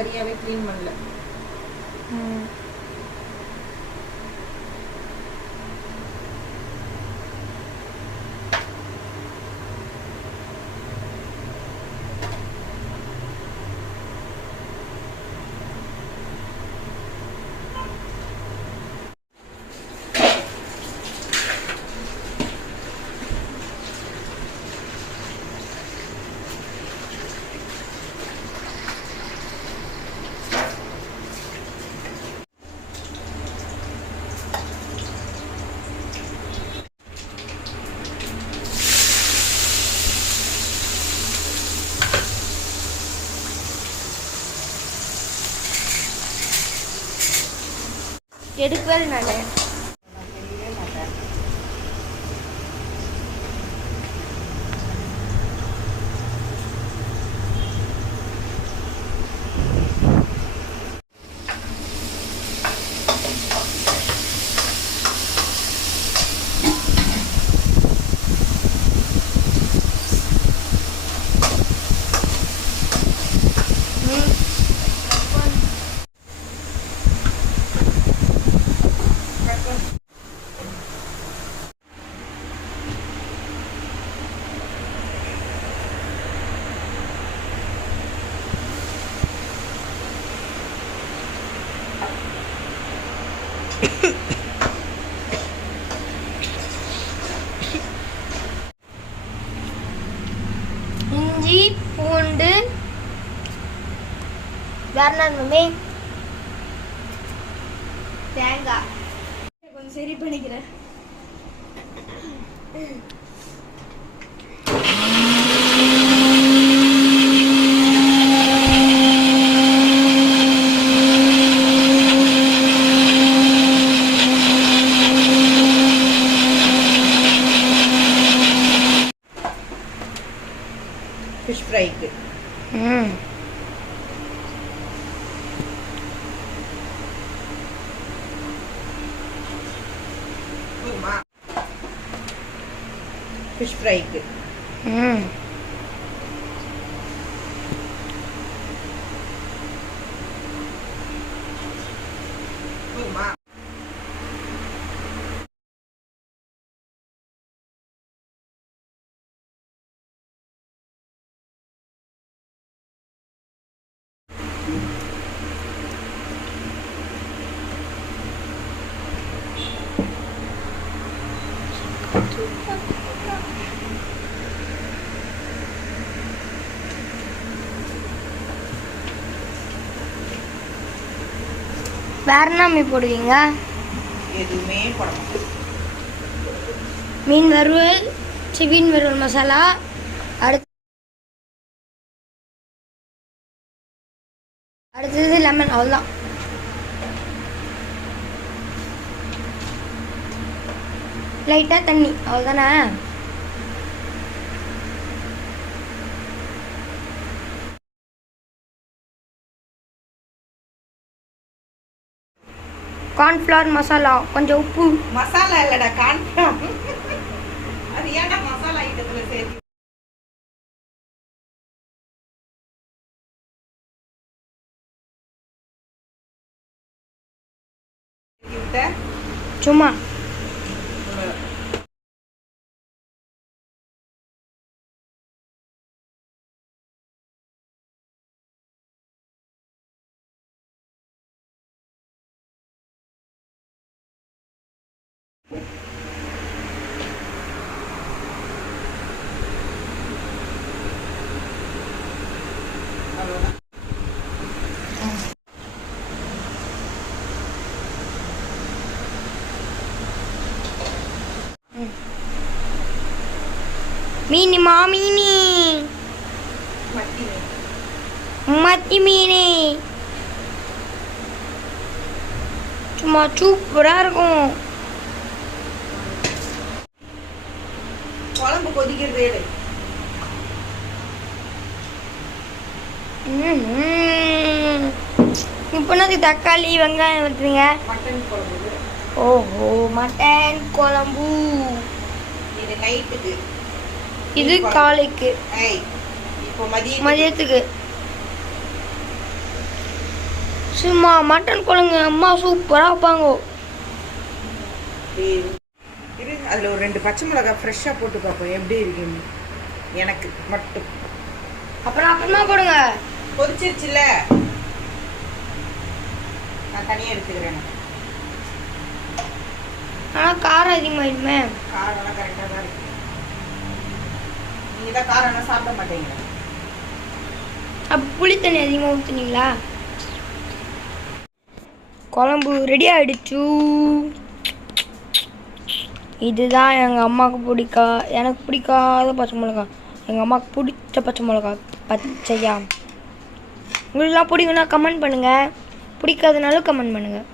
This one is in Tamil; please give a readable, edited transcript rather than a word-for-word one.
சரியாவே க்ளீன் பண்ணல. எடுக்கவே நான் இஞ்சி பூண்டு வேற மம்மி தேங்காய் கொஞ்சம் சரி பண்ணிக்கிறேன். ஃபிஷ் ஃப்ரைக்கு ஃபிஷ் ஃப்ரைக்கு வேற என்ன மீன் போடுவீங்க? எதுவுமே போட மாட்டேன். மீன் வறுவல், மீன் வறுவல் மசாலா, அடுத்தது லெமன், அவ்வளோதான். லைட்டாக தண்ணி, அவ்வளோதானே? கார்ன்ஃப்ளவர் மசாலா, கொஞ்சம் உப்பு. மசாலா இல்லடா, கார்ன்ஃப்ளவர். அது ஏன்டா மசாலா ஐட்டத்துல சேர்த்து? சும்மா மீனி மாமீனி மத்தி மீனி சும்மா சூப்பராக இருக்கும். குழம்பு கொதிக்கிறது எடு. இப்போ தக்காளி வெங்காயம் வருதுங்க. மட்டன் குழம்பு. ஓஹோ, மட்டன் குழம்பு. இது நைட்டுக்கு, இது காலைக்கு, இப்போ மதியத்துக்கு. சும்மா மட்டன் குழம்பு அம்மா சூப்பராக வைப்பாங்க. இரு, அதில் ஒரு 2 பச்சை மிளகாய் ஃப்ரெஷ்ஷாக போட்டு பார்ப்போம் எப்படி இருக்குன்னு. எனக்கு மட்டும் அப்புறமா போடுங்க. கொதிச்சிருச்சுல, நான் தனியாக எடுத்துக்கிறேன். ஆனால் காரம் அதிகமாகிடுமே. காரம்லாம் கரெக்டாக தான் இருக்கு. நீங்கள் தான் காரம்லாம் சாப்பிட மாட்டீங்க. அப்போ புளி தண்ணி அதிகமாக ஊற்றுனீங்களா? குழம்பு ரெடி ஆகிடுச்சு. இதுதான் எங்கள் அம்மாவுக்கு எனக்கு பிடிக்காத பச்சை மிளகா. எங்கள் அம்மாவுக்கு பிடிச்ச பச்சை மிளகா பச்சையா. உங்களுக்குலாம் பிடிக்குன்னா கமெண்ட் பண்ணுங்கள், பிடிக்காதனாலும் கமெண்ட் பண்ணுங்கள்.